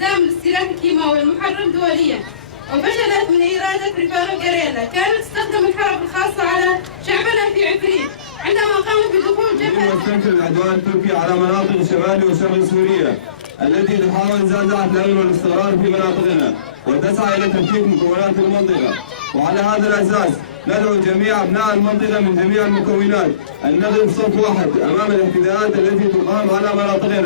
استخدام السلاح الكيماوي المحرم دوليا، وفشلت من إرادة ريفارو غاريلا. كانت تستخدم الحرب الخاصة على شعبنا في عفرين عندما قامت بدخول جبهة. يستنكر العدوان التركي على مناطق شمال وشرق سوريا التي تحاول زعزعة الأمن والاستقرار في مناطقنا وتسعى إلى تفكيك مكونات المنطقة. وعلى هذا الأساس ندعو جميع أبناء المنطقة من جميع المكونات أن نقف صف واحد أمام الاعتداءات التي تقام على مناطقنا.